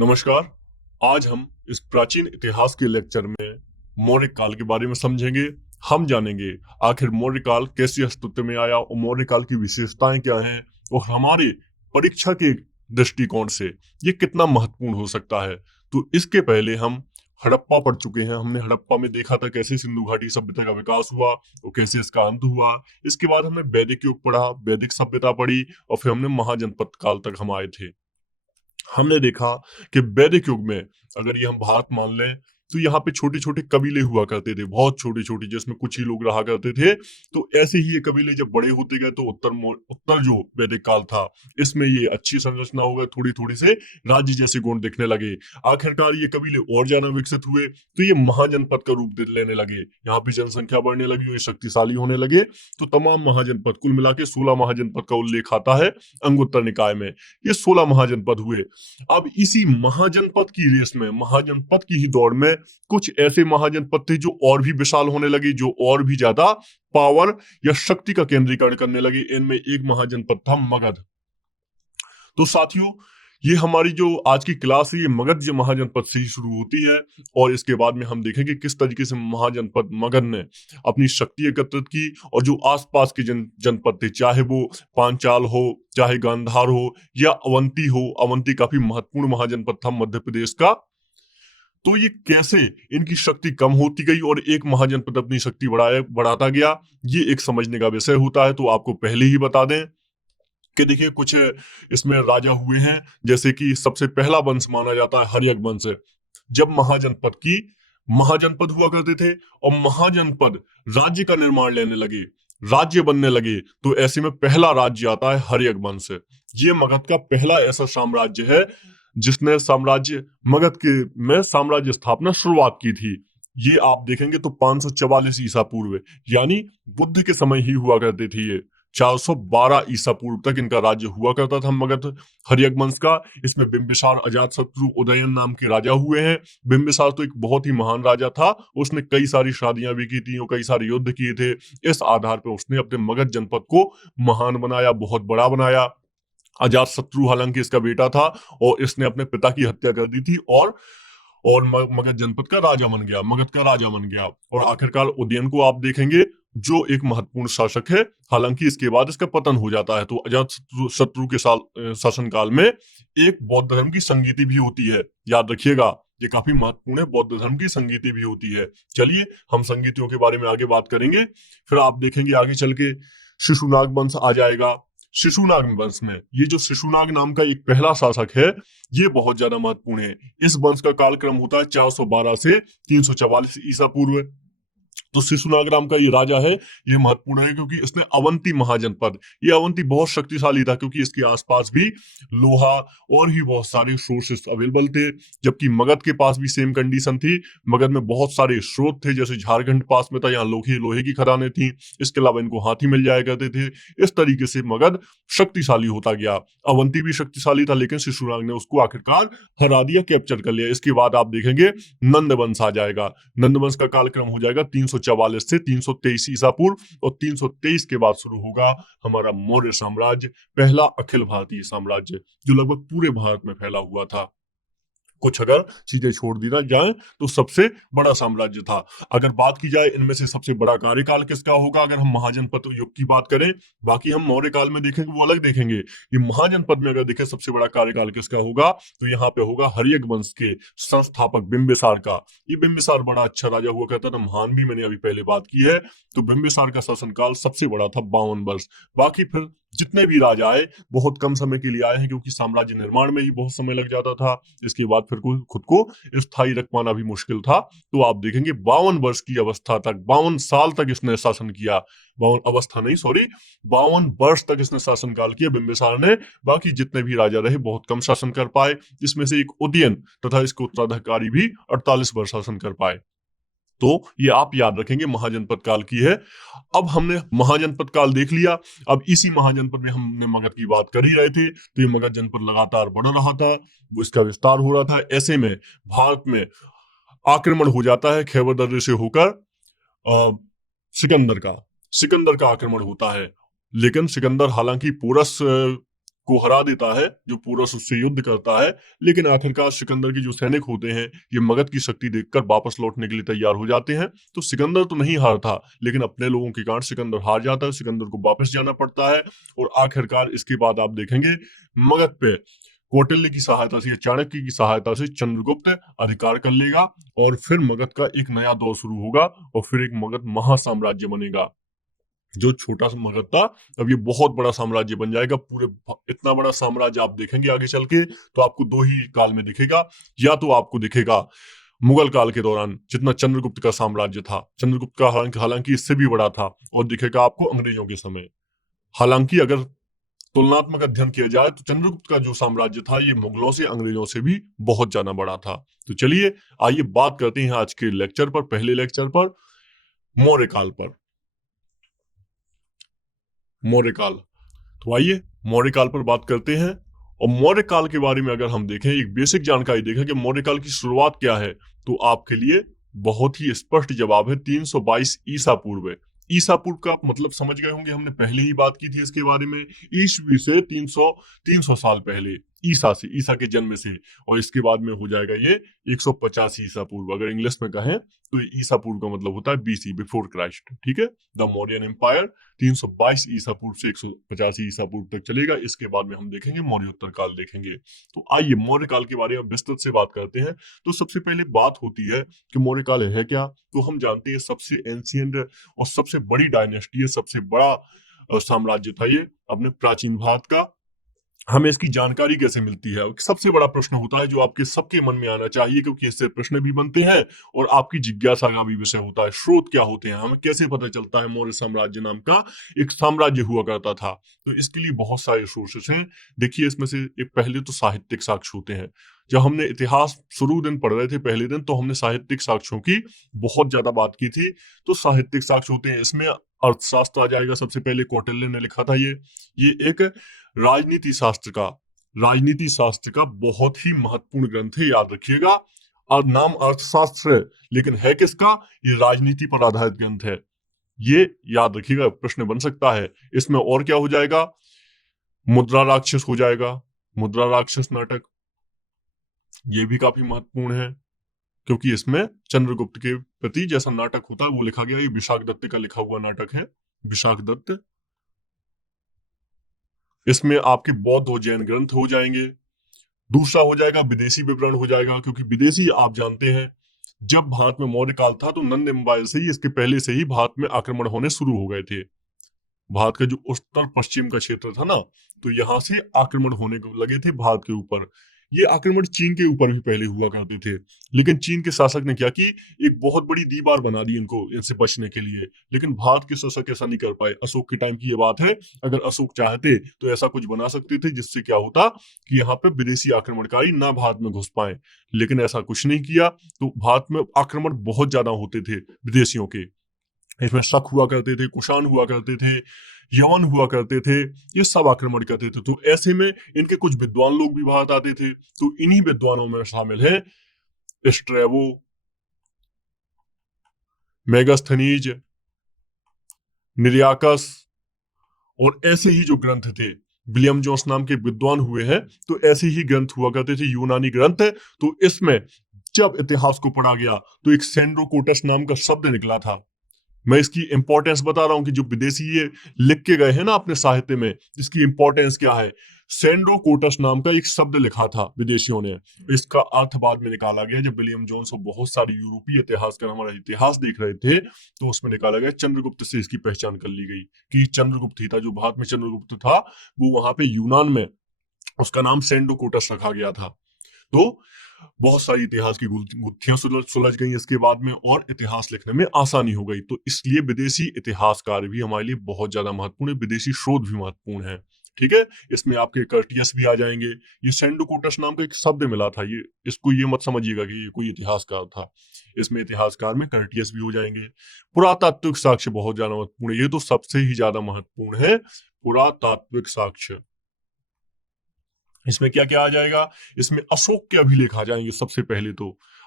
नमस्कार। आज हम इस प्राचीन इतिहास के लेक्चर में मौर्य काल के बारे में समझेंगे। हम जानेंगे आखिर मौर्य काल कैसे अस्तित्व में आया और मौर्य काल की विशेषताएं क्या हैं और हमारे परीक्षा के दृष्टिकोण से ये कितना महत्वपूर्ण हो सकता है। तो इसके पहले हम हड़प्पा पढ़ चुके हैं। हमने हड़प्पा में देखा था कैसे सिंधु घाटी सभ्यता का विकास हुआ और कैसे इसका अंत हुआ। इसके बाद हमने वैदिक युग पढ़ा, वैदिक सभ्यता पढ़ी और फिर हमने महाजनपद काल तक हम आए थे। हमने देखा कि वैदिक युग में अगर ये हम भारत मान लें तो यहाँ पे छोटे छोटे कबीले हुआ करते थे, बहुत छोटे छोटे, जिसमें कुछ ही लोग रहा करते थे। तो ऐसे ही ये कबीले जब बड़े होते गए तो उत्तर जो वैदिक काल था इसमें ये अच्छी संरचना हो गई, थोड़ी थोड़ी से राज्य जैसे गुण दिखने लगे। आखिरकार ये कबीले और ज्यादा विकसित हुए तो ये महाजनपद का रूप लेने लगे। यहाँ पे जनसंख्या बढ़ने लगी, ये शक्तिशाली होने लगे। तो तमाम महाजनपद कुल मिला के 16 महाजनपद का उल्लेख आता है अंगुत्तर निकाय में। ये 16 महाजनपद हुए। अब इसी महाजनपद की रेस में, महाजनपद की ही दौड़ में कुछ ऐसे महाजनपद थे जो और भी विशाल होने लगे, जो और भी ज्यादा पावर या शक्ति का केंद्रीकरण करने लगे। इनमें एक महाजनपद था मगध। तो साथियों, ये हमारी जो आज की क्लास है ये मगध महाजनपद से ही शुरू होती है और इसके बाद में हम देखेंगे किस तरीके से महाजनपद मगध ने अपनी शक्ति एकत्रित की और जो आसपास के जनपद थे, चाहे वो पांचाल हो, चाहे गांधार हो या अवंती हो। अवंती काफी महत्वपूर्ण महाजनपद था मध्य प्रदेश का। तो ये कैसे इनकी शक्ति कम होती गई और एक महाजनपद अपनी शक्ति बढ़ाता गया, ये एक समझने का विषय होता है। तो आपको पहले ही बता दें कि देखिए कुछ इसमें राजा हुए हैं, जैसे कि सबसे पहला वंश माना जाता है हर्यक वंश। जब महाजनपद हुआ करते थे और महाजनपद राज्य का निर्माण लेने लगे, राज्य बनने लगे, तो ऐसे में पहला राज्य आता है हर्यक वंश। ये मगध का पहला ऐसा साम्राज्य है जिसने मगध के में साम्राज्य स्थापना शुरुआत की थी। ये आप देखेंगे तो 544 ईसा पूर्व, यानी बुद्ध के समय ही हुआ करते थे। ये 412 ईसा पूर्व तक इनका राज्य हुआ करता था मगध हर्यक वंश का। इसमें बिंबिसार, अजातशत्रु, उदयन नाम के राजा हुए हैं। बिंबिसार तो एक बहुत ही महान राजा था। उसने कई सारी शादियां भी की थी और कई सारे युद्ध किए थे। इस आधार पर उसने अपने मगध जनपद को महान बनाया, बहुत बड़ा बनाया। अजातशत्रु हालांकि इसका बेटा था और इसने अपने पिता की हत्या कर दी थी और मगध जनपद का राजा बन गया, मगध का राजा बन गया। और आखिरकार उदयन को आप देखेंगे जो एक महत्वपूर्ण शासक है। हालांकि इसके बाद इसका पतन हो जाता है। तो अजातशत्रु के शासनकाल में एक बौद्ध धर्म की संगीति भी होती है, याद रखिएगा, ये काफी महत्वपूर्ण है। बौद्ध धर्म की संगीति भी होती है। चलिए हम संगीतियों के बारे में आगे बात करेंगे। फिर आप देखेंगे आगे चल के शिशुनाग वंश आ जाएगा। शिशुनाग वंश में ये जो शिशुनाग नाम का एक पहला शासक है ये बहुत ज्यादा महत्वपूर्ण है। इस वंश का कालक्रम होता है 412 से 344 ईसा पूर्व। तो शिशुनाग नाम का ये राजा है, ये महत्वपूर्ण है क्योंकि इसने अवंती महाजनपद, ये अवंती बहुत शक्तिशाली था क्योंकि इसके आसपास भी लोहा और भी बहुत सारे सोर्सेस अवेलेबल थे। जबकि मगध के पास भी सेम कंडीशन थी। मगध में बहुत सारे स्रोत थे, जैसे झारखंड पास में था, यहाँ लोहे की खदानें थी। इसके अलावा इनको हाथी मिल जाया करते थे। इस तरीके से मगध शक्तिशाली होता गया। अवंती भी शक्तिशाली था लेकिन शिशुनाग ने उसको आखिरकार हरा दिया, कैप्चर कर लिया। इसके बाद आप देखेंगे नंद वंश आ जाएगा। नंद वंश का कालक्रम हो जाएगा 344 से 323 ईसा पूर्व और 323 के बाद शुरू होगा हमारा मौर्य साम्राज्य, पहला अखिल भारतीय साम्राज्य जो लगभग पूरे भारत में फैला हुआ था। कुछ अगर चीजें छोड़ दी ना जाए तो सबसे बड़ा साम्राज्य था। अगर बात की जाए इनमें से सबसे बड़ा कार्यकाल किसका होगा, अगर हम महाजनपद युग की बात करें, बाकी हम मौर्य काल में देखेंगे वो अलग देखेंगे। ये महाजनपद में अगर देखें सबसे बड़ा कार्यकाल किसका होगा तो यहाँ पे होगा हर्यक वंश के संस्थापक बिंबिसार का। ये बिंबिसार बड़ा अच्छा राजा हुआ करता था, महान भी मैंने अभी पहले बात की है। तो बिंबिसार का शासनकाल सबसे बड़ा था 52 वर्ष। बाकी फिर जितने भी राजा आए बहुत कम समय के लिए आए हैं क्योंकि साम्राज्य निर्माण में ही बहुत समय लग जाता था। इसके बाद फिर खुद को स्थायी रख पाना भी मुश्किल था। तो आप देखेंगे 52 वर्ष की अवस्था तक, 52 साल तक इसने शासन किया। 52 वर्ष तक इसने शासनकाल किया बिंबिसार ने। बाकी जितने भी राजा रहे बहुत कम शासन कर पाए। इसमें से एक उदयन तथा इसके उत्तराधिकारी भी 48 वर्ष शासन कर पाए। तो ये आप याद रखेंगे महाजनपद काल की है। अब हमने महाजनपद काल देख लिया। अब इसी महाजनपद में हमने मगध की बात कर ही रहे थे। तो ये मगध जनपद लगातार बढ़ रहा था, वो इसका विस्तार हो रहा था। ऐसे में भारत में आक्रमण हो जाता है खैबर दर्रे से होकर सिकंदर का आक्रमण होता है। लेकिन सिकंदर हालांकि पोरस को हरा देता है, जो पोरस उससे युद्ध करता है, लेकिन आखिरकार सिकंदर के जो सैनिक होते हैं ये मगध की शक्ति देखकर वापस लौटने के लिए तैयार हो जाते हैं। तो सिकंदर तो नहीं हारता, लेकिन अपने लोगों के कारण सिकंदर हार जाता है, सिकंदर को वापस जाना पड़ता है। और आखिरकार इसके बाद आप देखेंगे मगध पे कौटिल्य की सहायता से, चाणक्य की सहायता से चंद्रगुप्त अधिकार कर लेगा और फिर मगध का एक नया दौर शुरू होगा और फिर एक मगध महासाम्राज्य बनेगा। जो छोटा सा मगध था अब ये बहुत बड़ा साम्राज्य बन जाएगा। पूरे इतना बड़ा साम्राज्य आप देखेंगे आगे चल के तो आपको दो ही काल में दिखेगा। या तो आपको दिखेगा मुगल काल के दौरान जितना चंद्रगुप्त का साम्राज्य था, चंद्रगुप्त का हालांकि इससे भी बड़ा था, और दिखेगा आपको अंग्रेजों के समय। हालांकि अगर तुलनात्मक अध्ययन किया जाए तो चंद्रगुप्त का जो साम्राज्य था ये मुगलों से, अंग्रेजों से भी बहुत ज्यादा बड़ा था। तो चलिए आइए बात करते हैं आज के लेक्चर पर, पहले लेक्चर पर, मौर्य काल पर। मौर्य काल, तो आइए मौर्य काल पर बात करते हैं। और मौर्य काल के बारे में अगर हम देखें, एक बेसिक जानकारी देखें कि मौर्य काल की शुरुआत क्या है, तो आपके लिए बहुत ही स्पष्ट जवाब है 322 ईसा पूर्व। ईसा पूर्व का आप मतलब समझ गए होंगे, हमने पहले ही बात की थी इसके बारे में। ईस्वी से 300 साल पहले, ईसा से, ईसा के जन्म से, और इसके बाद में हो जाएगा ये 150 ईसा पूर्व। अगर इंग्लिश में कहें तो ईसा पूर्व का मतलब होता है बीसी, बिफोर क्राइस्ट। ठीक है, द मौर्यन एम्पायर 322 ईसा पूर्व से 185 ईसा पूर्व तक चलेगा। इसके बाद में हम देखेंगे मौर्योत्तर काल देखेंगे। तो आइए मौर्य काल के बारे में विस्तृत से बात करते हैं। तो सबसे पहले बात होती है कि मौर्य काल है क्या। तो हम जानते हैं सबसे एंशिएंट और सबसे बड़ी डायनेस्टी है, सबसे बड़ा साम्राज्य था ये अपने प्राचीन भारत का। हमें इसकी जानकारी कैसे मिलती है, सबसे बड़ा प्रश्न होता है जो आपके सबके मन में आना चाहिए, क्योंकि इससे प्रश्न भी बनते हैं और आपकी जिज्ञासा का भी विषय होता है। स्रोत क्या होते हैं, हमें कैसे पता चलता है मौर्य साम्राज्य नाम का एक साम्राज्य हुआ करता था। तो इसके लिए बहुत सारे सोर्सेस हैं। देखिए इसमें से एक पहले तो साहित्यिक साक्ष्य होते हैं। जब हमने इतिहास शुरू दिन पढ़ रहे थे पहले दिन, तो हमने साहित्यिक साक्ष्यों की बहुत ज्यादा बात की थी। तो साहित्यिक साक्ष्य होते हैं, इसमें अर्थशास्त्र आ जाएगा। सबसे पहले कौटिल्य ने लिखा था ये एक राजनीति शास्त्र का बहुत ही महत्वपूर्ण ग्रंथ है, याद रखिएगा। और नाम अर्थशास्त्र है, लेकिन है किसका, ये राजनीति पर आधारित ग्रंथ है, ये याद रखिएगा, प्रश्न बन सकता है। इसमें और क्या हो जाएगा, मुद्रा राक्षस हो जाएगा, मुद्रा राक्षस नाटक, ये भी काफी महत्वपूर्ण है, क्योंकि इसमें चंद्रगुप्त के प्रति जैसा नाटक होता है वो लिखा गया। ये विशाख दत्त का लिखा हुआ नाटक है, विशाख दत्त। इसमें आपके बौद्ध और जैन ग्रंथ हो जाएंगे। दूसरा हो जाएगा विदेशी विवरण हो जाएगा, क्योंकि विदेशी आप जानते हैं जब भारत में मौर्य काल था तो नंद एम्पायर से ही, इसके पहले से ही भारत में आक्रमण होने शुरू हो गए थे। भारत का जो उत्तर पश्चिम का क्षेत्र था ना, तो यहाँ से आक्रमण होने लगे थे भारत के ऊपर। ये आक्रमण चीन के ऊपर भी पहले हुआ करते थे, लेकिन चीन के शासक ने क्या की, एक बहुत बड़ी दीवार बना दी इनको, इनसे बचने के लिए। लेकिन भारत के शासक ऐसा नहीं कर पाए। अशोक के टाइम की ये बात है। अगर अशोक चाहते तो ऐसा कुछ बना सकते थे जिससे क्या होता कि यहाँ पे विदेशी आक्रमणकारी ना भारत में घुस पाए, लेकिन ऐसा कुछ नहीं किया। तो भारत में आक्रमण बहुत ज्यादा होते थे विदेशियों के। इसमें शक हुआ करते थे, कुषाण हुआ करते थे, यवन हुआ करते थे, ये सब आक्रमण करते थे। तो ऐसे में इनके कुछ विद्वान लोग भी भारत आते थे। तो इन्हीं विद्वानों में शामिल है स्ट्रैबो, मेगास्थनीज, निरियाकस, और ऐसे ही जो ग्रंथ थे, विलियम जोन्स नाम के विद्वान हुए हैं। तो ऐसे ही ग्रंथ हुआ करते थे, यूनानी ग्रंथ। तो इसमें जब इतिहास को पढ़ा गया तो एक सेंड्रोकोटस नाम का शब्द निकला था। मैं इसकी इंपॉर्टेंस बता रहा हूं कि जो विदेशी ये लिख के गए हैं ना अपने साहित्य में, इसकी इंपॉर्टेंस क्या है। सेंड्रोकोटस नाम का एक शब्द लिखा था विदेशियों ने, इसका अर्थ बाद में निकाला गया। जब विलियम जोन्स और बहुत सारे यूरोपीय इतिहासकार हमारा इतिहास देख रहे थे तो उसमें निकाला गया, चंद्रगुप्त से इसकी पहचान कर ली गई कि चंद्रगुप्त ही था। जो भारत में चंद्रगुप्त था वो वहां पे यूनान में उसका नाम सेंड्रोकोटस रखा गया था। तो बहुत सारी इतिहास की गुत्थियां सुलझ गई इसके बाद में, और इतिहास लिखने में आसानी हो गई। तो इसलिए विदेशी इतिहासकार भी हमारे लिए बहुत ज्यादा महत्वपूर्ण है, विदेशी शोध भी महत्वपूर्ण है। ठीक है, इसमें आपके कर्टियस भी आ जाएंगे। ये सेंडोकोटस नाम का एक शब्द मिला था, ये इसको ये मत समझिएगा कि ये कोई इतिहासकार था। इसमें इतिहासकार में कर्टियस भी हो जाएंगे। पुरातात्विक साक्ष्य बहुत ज्यादा महत्वपूर्ण है, ये तो सबसे ही ज्यादा महत्वपूर्ण है, पुरातात्विक साक्ष्य। इसमें क्या क्या आ जाएगा, इसमें अशोक के अभिलेख आ जाएंगे सबसे पहले तो।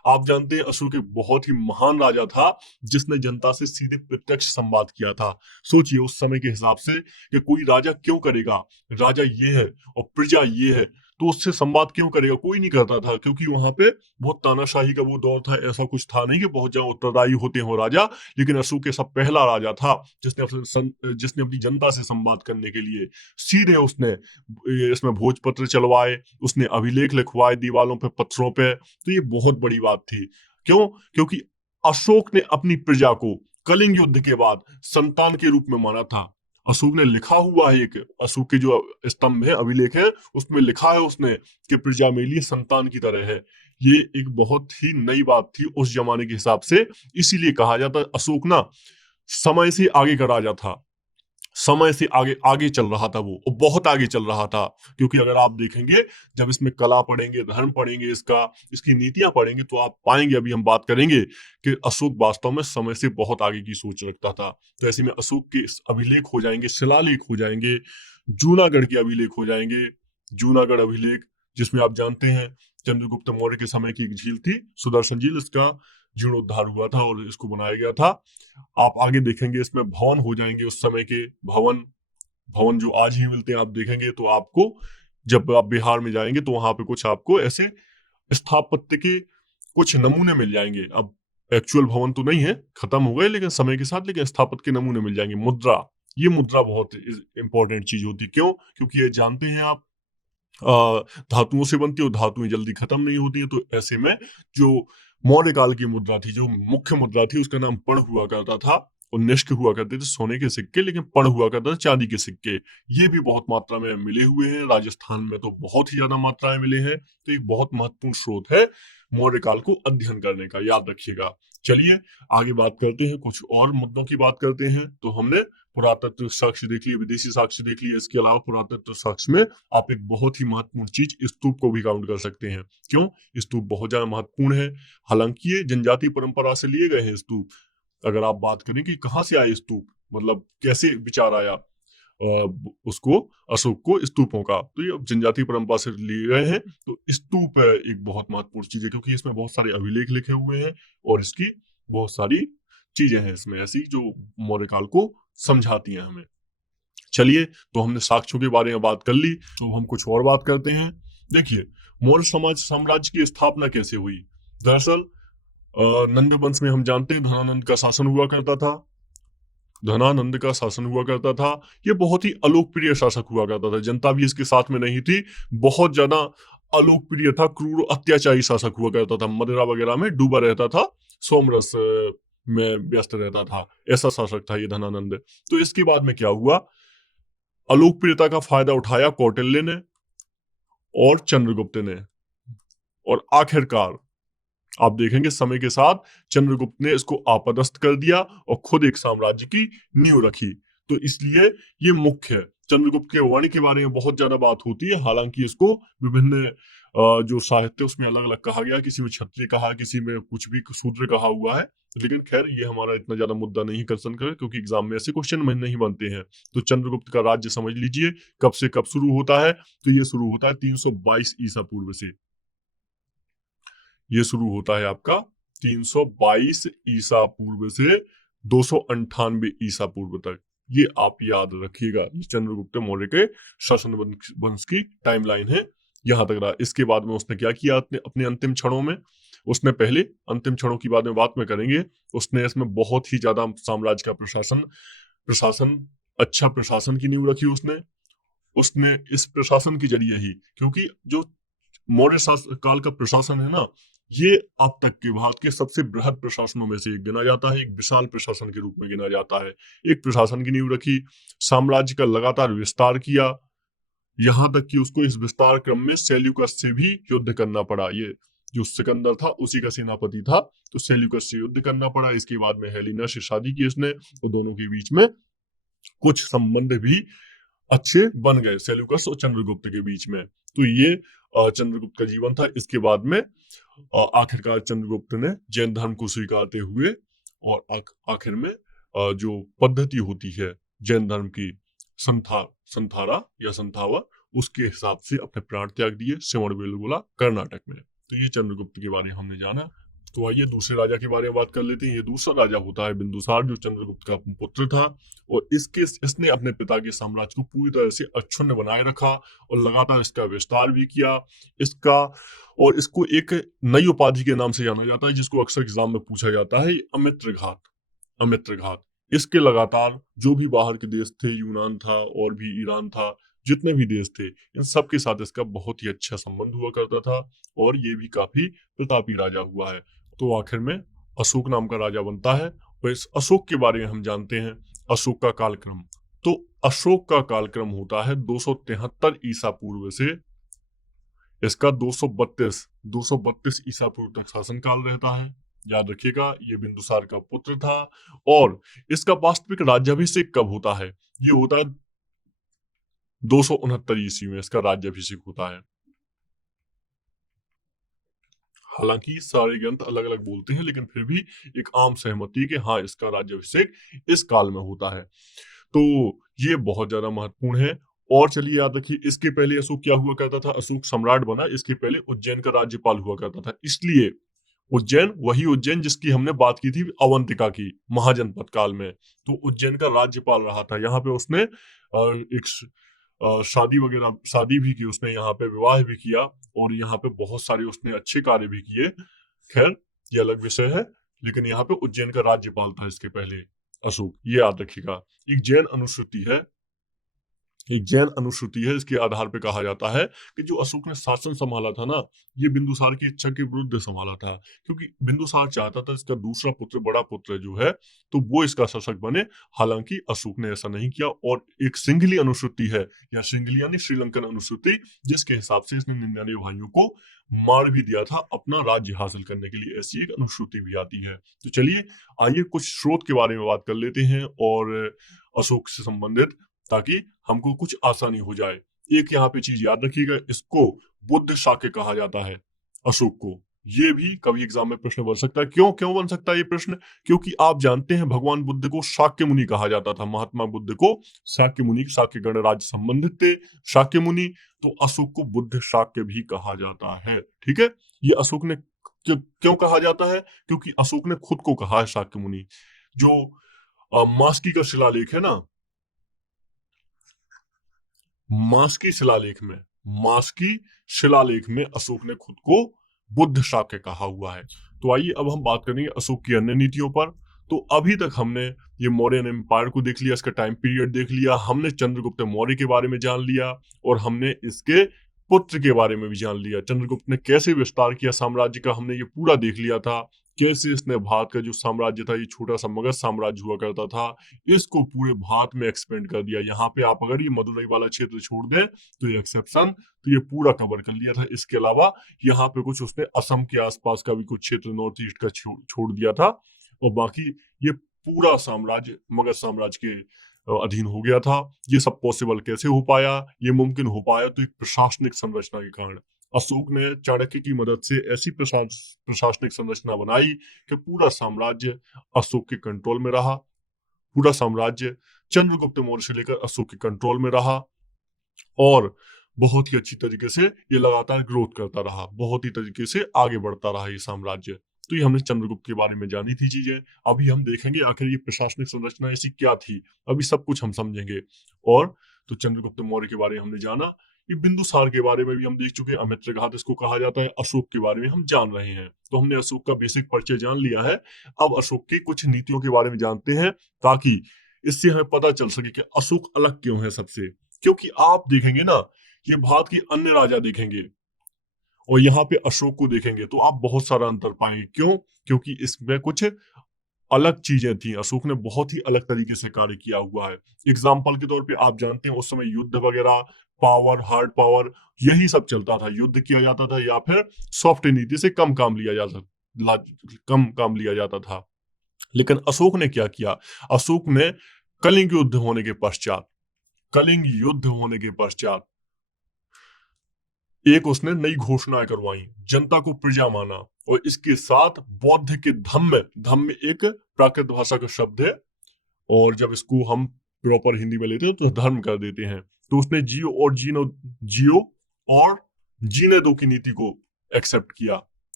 आप जानते हैं अशोक एक बहुत ही महान राजा था जिसने जनता से सीधे प्रत्यक्ष संवाद किया था। सोचिए उस समय के हिसाब से कि कोई राजा क्यों करेगा, राजा ये है और प्रजा ये है, तो उससे संवाद क्यों करेगा, कोई नहीं करता था, क्योंकि वहां पे बहुत तानाशाही का वो दौर था। ऐसा कुछ था नहीं कि बहुत ज्यादा उत्तरदायी होते हो राजा, लेकिन अशोक ऐसा पहला राजा था जिसने अपनी जनता से संवाद करने के लिए सीधे उसने इसमें भोजपत्र चलवाए, उसने अभिलेख लिखवाए दीवारों पे, पत्थरों पे। तो ये बहुत बड़ी बात थी। क्यों? क्योंकि अशोक ने अपनी प्रजा को कलिंग युद्ध के बाद संतान के रूप में माना था। अशोक ने लिखा हुआ है, एक अशोक के जो स्तंभ है, अभिलेख है, उसमें लिखा है उसने कि प्रजा मेरे लिए संतान की तरह है। ये एक बहुत ही नई बात थी उस जमाने के हिसाब से। इसीलिए कहा जाता है अशोक ना समय से आगे का राजा था, समय से आगे आगे चल रहा था, वो बहुत आगे चल रहा था। क्योंकि अगर आप देखेंगे, जब इसमें कला पढ़ेंगे, धर्म पढ़ेंगे, इसकी नीतियां पढ़ेंगे, तो आप पाएंगे, अभी हम बात करेंगे, कि अशोक वास्तव में समय से बहुत आगे की सोच रखता था। तो ऐसे में अशोक के अभिलेख हो जाएंगे, शिलालेख हो जाएंगे, जूनागढ़ के अभिलेख हो जाएंगे। जूनागढ़ अभिलेख, जिसमें आप जानते हैं चंद्रगुप्त मौर्य के समय की एक झील थी सुदर्शन झील, इसका जीर्णोद्धार हुआ था और इसको बनाया गया था। आप आगे देखेंगे इसमें भवन हो जाएंगे, उस समय के भवन, भवन जो आज ही मिलते हैं। आप देखेंगे तो आपको, जब आप बिहार में जाएंगे तो वहां पे कुछ आपको ऐसे स्थापत्य के कुछ नमूने मिल जाएंगे। अब एक्चुअल भवन तो नहीं है, खत्म हो गए लेकिन समय के साथ, लेकिन स्थापत्य के नमूने मिल जाएंगे। मुद्रा, ये मुद्रा बहुत इंपॉर्टेंट चीज होती है। क्यों? क्योंकि ये जानते हैं आप, धातुओं से बनती है और धातुएं जल्दी खत्म नहीं होती है। तो ऐसे में जो मौर्य काल की मुद्रा थी, जो मुख्य मुद्रा थी, उसका नाम पण हुआ करता था। और निष्क हुआ करते थे सोने के सिक्के, लेकिन पण हुआ करता था चांदी के सिक्के। ये भी बहुत मात्रा में मिले हुए हैं, राजस्थान में तो बहुत ही ज्यादा मात्रा में मिले हैं। तो एक बहुत महत्वपूर्ण स्रोत है मौर्य काल को अध्ययन करने का, याद रखिएगा। चलिए आगे बात करते हैं, कुछ और मुद्दों की बात करते हैं। तो हमने पुरातत्व साक्ष्य देख लिए, विदेशी साक्ष्य देख लिए, इसके अलावा पुरातत्व साक्ष्य में आप एक बहुत ही महत्वपूर्ण चीज स्तूप को भी काउंट कर सकते हैं। क्यों? स्तूप बहुत ज्यादा महत्वपूर्ण है। हालांकि ये जनजातीय परंपरा से लिए गए हैं स्तूप। अगर आप बात करें कि कहाँ से आए स्तूप, मतलब कैसे विचार आया उसको, अशोक को स्तूपों का, तो ये जनजातीय परंपरा से लिए गए हैं। तो स्तूप एक बहुत महत्वपूर्ण चीज है, क्योंकि इसमें बहुत सारे अभिलेख लिखे हुए हैं और इसकी बहुत सारी चीजें हैं इसमें ऐसी जो मौर्य काल को समझाती हैं हमें। चलिए, तो हमने साक्ष्यों के बारे में बात कर ली, तो हम कुछ और बात करते हैं। देखिए, मौर्य समाज साम्राज्य की स्थापना कैसे हुई। दरअसल नंद वंश में हम जानते हैं धनानंद का शासन हुआ करता था। धनानंद का शासन हुआ करता था। ये बहुत ही अलोकप्रिय शासक हुआ करता था, जनता भी इसके साथ में नहीं थी। बहुत ज्यादा अलोकप्रिय था, क्रूर अत्याचारी शासक हुआ करता था, मदिरा वगैरह में डूबा रहता था, सोमरस में व्यस्त रहता था। ऐसा शासक था ये धनानंद। तो इसके बाद में क्या हुआ, अलोकप्रियता का फायदा उठाया कौटिल्य ने और चंद्रगुप्त ने, और आखिरकार आप देखेंगे समय के साथ चंद्रगुप्त ने इसको आपदस्थ कर दिया और खुद एक साम्राज्य की नींव रखी। तो इसलिए ये मुख्य है। चंद्रगुप्त के वर्ण के बारे में बहुत ज्यादा बात होती है, हालांकि इसको विभिन्न जो साहित्य उसमें अलग अलग कहा गया, किसी में क्षत्रिय कहा, किसी में कुछ भी शूद्र कहा हुआ है। लेकिन खैर ये हमारा इतना ज्यादा मुद्दा नहीं कंसर्न करे, क्योंकि एग्जाम में ऐसे क्वेश्चन में नहीं बनते हैं। तो चंद्रगुप्त का राज्य समझ लीजिए कब से कब शुरू होता है। तो ये शुरू होता है 322 ईसा पूर्व से। ये शुरू होता है आपका 322 ईसा पूर्व से 298 ईसा पूर्व तक। ये आप याद रखिएगा, चंद्रगुप्त मौर्य के शासन वंश की टाइमलाइन है, यहां तक रहा। इसके बाद में उसने क्या किया अपने अंतिम क्षणों में, उसने पहले अंतिम क्षणों की बाद में बात में करेंगे, उसने इसमें बहुत ही ज्यादा साम्राज्य का प्रशासन प्रशासन अच्छा प्रशासन की नींव रखी उसने। उसने इस प्रशासन के जरिए ही, क्योंकि जो मौर्य काल का प्रशासन है ना, ये अब तक के भारत के सबसे बृहद प्रशासनों में से एक गिना जाता है, एक विशाल प्रशासन के रूप में गिना जाता है। एक प्रशासन की नींव रखी, साम्राज्य का लगातार विस्तार किया, यहां तक कि उसको इस विस्तार क्रम में सेल्यूकस से भी युद्ध करना पड़ा। ये जो सिकंदर था उसी का सेनापति था, तो सेल्यूकस से युद्ध करना पड़ा। इसके बाद में हेलेना से शादी की इसने, तो दोनों के बीच में कुछ संबंध भी अच्छे बन गए, सेल्यूकस और चंद्रगुप्त के बीच में। तो ये चंद्रगुप्त का जीवन था। इसके बाद में आखिरकार चंद्रगुप्त ने जैन धर्म को स्वीकारते हुए और आखिर में जो पद्धति होती है जैन धर्म की, संथारा या संथावा, उसके हिसाब से अपने प्राण त्याग दिए श्रवणबेलगोला कर्नाटक में। तो ये चंद्रगुप्त के बारे में हमने जाना। तो आइए दूसरे राजा के बारे में बात कर लेते हैं। ये दूसरा राजा होता है बिंदुसार, जो चंद्रगुप्त का पुत्र था, और इसने अपने पिता के साम्राज्य को पूरी तरह से अक्षुण्ण बनाए रखा और लगातार इसका विस्तार भी किया। इसका और इसको एक नई उपाधि के नाम से जाना जाता है, जिसको अक्सर एग्जाम में पूछा जाता है, अमित्रघात। अमित्रघात। इसके लगातार जो भी बाहर के देश थे, यूनान था और भी ईरान था, जितने भी देश थे, इन सब के साथ इसका बहुत ही अच्छा संबंध हुआ करता था, और ये भी काफी प्रतापी राजा हुआ है। तो आखिर में अशोक नाम का राजा बनता है। और इस अशोक के बारे में हम जानते हैं, अशोक का कालक्रम। तो अशोक का कालक्रम होता है 273 ईसा पूर्व से इसका 232 ईसा पूर्व तक शासन काल रहता है। याद रखिएगा, ये बिंदुसार का पुत्र था। और इसका वास्तविक राज्याभिषेक कब होता है? ये होता है 269 ईस्वी में इसका राज्याभिषेक होता है। हालांकि सारे ग्रंथ अलग अलग बोलते हैं, लेकिन फिर भी एक आम सहमति है कि हाँ, इसका राज्याभिषेक इस काल में होता है। तो ये बहुत ज्यादा महत्वपूर्ण है। और चलिए याद रखिए, इसके पहले अशोक क्या हुआ करता था? अशोक सम्राट बना, इसके पहले उज्जैन का राज्यपाल हुआ करता था। इसलिए उज्जैन, वही उज्जैन जिसकी हमने बात की थी अवंतिका की महाजनपद काल में, तो उज्जैन का राज्यपाल रहा था। यहाँ पे उसने एक शादी भी की, उसने यहाँ पे विवाह भी किया, और यहाँ पे बहुत सारे उसने अच्छे कार्य भी किए। खैर, ये अलग विषय है, लेकिन यहाँ पे उज्जैन का राज्यपाल था इसके पहले अशोक, ये याद रखिएगा। एक जैन अनुश्रुति है, इसके आधार पे कहा जाता है कि जो अशोक ने शासन संभाला था ना, ये बिंदुसार की इच्छा के विरुद्ध संभाला था, क्योंकि बिंदुसार चाहता था इसका दूसरा पुत्र, बड़ा पुत्र जो है, तो वो इसका शासक बने। हालांकि अशोक ने ऐसा नहीं किया। और एक सिंघली अनुश्रुति है, या सिंघली यानी श्रीलंकन अनुश्रुति, जिसके हिसाब से इसने 99 भाइयों को मार भी दिया था अपना राज्य हासिल करने के लिए, ऐसी एक अनुश्रुति भी आती है। तो चलिए आइए कुछ स्रोत के बारे में बात कर लेते हैं, और अशोक से संबंधित, ताकि हमको कुछ आसानी हो जाए। एक यहाँ पे चीज याद रखिएगा, इसको बुद्ध शाक्य कहा जाता है, अशोक को। ये भी कभी एग्जाम में प्रश्न बन सकता है। क्यों बन सकता है ये प्रश्न? क्योंकि आप जानते हैं भगवान बुद्ध को शाक्य मुनि कहा जाता था। महात्मा बुद्ध को शाक्य मुनि, शाक्य गणराज्य संबंधित थे शाक्य मुनि, तो अशोक को बुद्ध शाक्य भी कहा जाता है। ठीक है, ये अशोक ने क्यों कहा जाता है? क्योंकि अशोक ने खुद को कहा है शाक्य मुनि। जो मास्की का शिलालेख है ना, मास्की शिलालेख में अशोक ने खुद को बुद्ध शाक्य कहा हुआ है। तो आइए अब हम बात करेंगे अशोक की अन्य नीतियों पर। तो अभी तक हमने ये मौर्यन एम्पायर को देख लिया, इसका टाइम पीरियड देख लिया, हमने चंद्रगुप्त मौर्य के बारे में जान लिया, और हमने इसके पुत्र के बारे में भी जान लिया। चंद्रगुप्त ने कैसे विस्तार किया साम्राज्य का, हमने ये पूरा देख लिया था। कैसे इसने भारत का जो साम्राज्य था, ये छोटा सा मगध साम्राज्य हुआ करता था, इसको पूरे भारत में एक्सपेंड कर दिया। यहाँ पे आप अगर ये मदुरई वाला क्षेत्र छोड़ दें तो ये एक्सेप्शन, तो ये पूरा कवर कर लिया था। इसके अलावा यहाँ पे कुछ उसने असम के आसपास का भी कुछ क्षेत्र नॉर्थ ईस्ट का छोड़ दिया था, और बाकी ये पूरा साम्राज्य मगध साम्राज्य के अधीन हो गया था। ये सब पॉसिबल कैसे हो पाया? ये मुमकिन हो पाया तो एक प्रशासनिक संरचना के कारण। अशोक ने चाणक्य की मदद से ऐसी प्रशासनिक संरचना बनाई कि पूरा साम्राज्य अशोक के कंट्रोल में रहा। पूरा साम्राज्य चंद्रगुप्त मौर्य से लेकर अशोक के कंट्रोल में रहा, और बहुत ही अच्छी तरीके से ये लगातार ग्रोथ करता रहा, बहुत ही तरीके से आगे बढ़ता रहा ये साम्राज्य। तो ये हमने चंद्रगुप्त के बारे में जानी थी चीजें। अभी हम देखेंगे आखिर ये प्रशासनिक संरचना ऐसी क्या थी, अभी सब कुछ हम समझेंगे। और तो चंद्रगुप्त मौर्य के बारे में हमने जाना, ये बिंदुसार के बारे में भी हम देख चुके हैं, अमित्रघात इसको कहा जाता है। अशोक के बारे में हम जान रहे हैं, तो हमने अशोक का बेसिक परिचय जान लिया है। अब अशोक की कुछ नीतियों के बारे में जानते हैं, ताकि इससे हमें पता चल सके कि अशोक अलग क्यों है सबसे। क्योंकि आप देखेंगे ना, ये भारत के अन्य राजा देखेंगे और यहाँ पे अशोक को देखेंगे तो आप बहुत सारा अंतर पाएंगे। क्यों? क्योंकि इसमें कुछ अलग चीजें थी। अशोक ने बहुत ही अलग तरीके से कार्य किया हुआ है। एग्जाम्पल के तौर पे आप जानते हैं उस समय युद्ध वगैरह, पावर, हार्ड पावर, यही सब चलता था। युद्ध किया जाता था या फिर सॉफ्ट नीति से कम काम लिया जाता था। लेकिन अशोक ने क्या किया? अशोक ने कलिंग युद्ध होने के पश्चात एक उसने नई घोषणाएं करवाई, जनता को प्रजा माना, और इसके साथ बौद्ध के धम्म एक प्राकृत भाषा का शब्द है, और जब इसको हम प्रॉपर हिंदी में लेते हैं तो धर्म कर देते हैं। तो उसने जियो और जीने दो की नीति को एक्सेप्ट किया।